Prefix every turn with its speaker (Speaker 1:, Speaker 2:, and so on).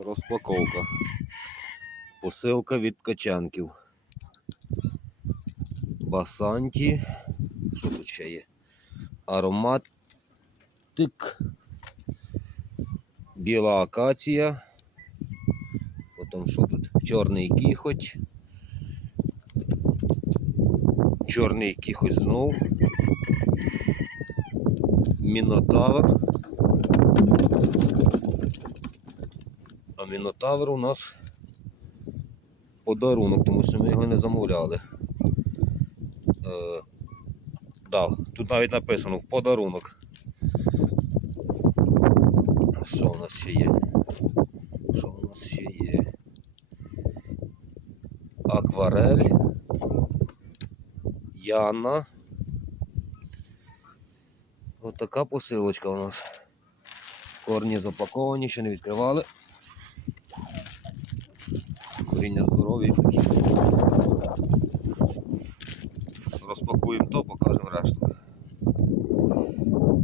Speaker 1: Розпаковка. Посилка від качанків. Басанті. Що тут ще є? Ароматик. Біла акація. Потім що тут? Чорний кіхоть. Чорний кіхоть знов. Мінотавр. А Мінотавр у нас подарунок, тому що ми його не замовляли. Е, да, тут навіть написано в подарунок. Що у нас ще є? Що у нас ще є? Акварель. Яна. Ось така посилочка у нас. Корні запаковані, ще не відкривали. Коріння здорові. Розпакуємо то, покажемо решту.